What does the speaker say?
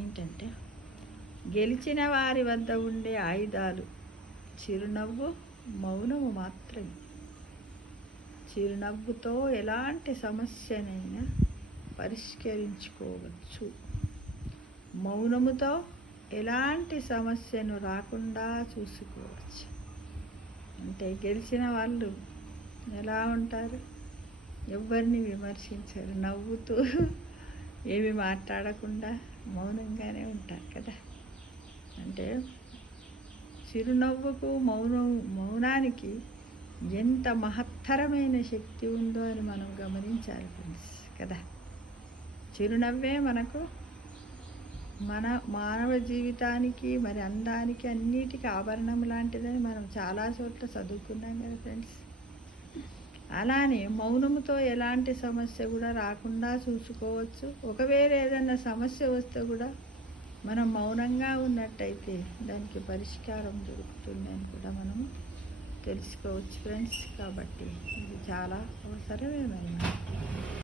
ఏంటంటే, గెలిచిన వారి వద్ద ఉండే ఆయుధాలు చిరునవ్వు, మౌనము మాత్రమే. చిరునవ్వుతో ఎలాంటి సమస్యనైనా పరిష్కరించుకోవచ్చు. మౌనముతో ఎలాంటి సమస్యను రాకుండా చూసుకోవచ్చు. అంటే గెలిచిన వాళ్ళు ఎలా ఉంటారు? ఎవరిని విమర్శించరు, నవ్వుతూ ఏమి మాట్లాడకుండా మౌనంగానే ఉంటారు కదా. అంటే చిరునవ్వుకు మౌనానికి ఎంత మహత్తరమైన శక్తి ఉందో అని మనం గమనించాలి ఫ్రెండ్స్ కదా. చిరునవ్వే మనకు మన మానవ జీవితానికి, మరి అందానికి, అన్నిటికీ ఆభరణం లాంటిదని మనం చాలా చోట్ల చదువుకున్నాం కదా ఫ్రెండ్స్. అలానే మౌనముతో ఎలాంటి సమస్య కూడా రాకుండా చూసుకోవచ్చు. ఒకవేళ ఏదైనా సమస్య వస్తే కూడా మనం మౌనంగా ఉన్నట్టయితే దానికి పరిష్కారం దొరుకుతుందని కూడా మనం తెలుసుకోవచ్చు ఫ్రెండ్స్. కాబట్టి ఇది చాలా అవసరమే మరి.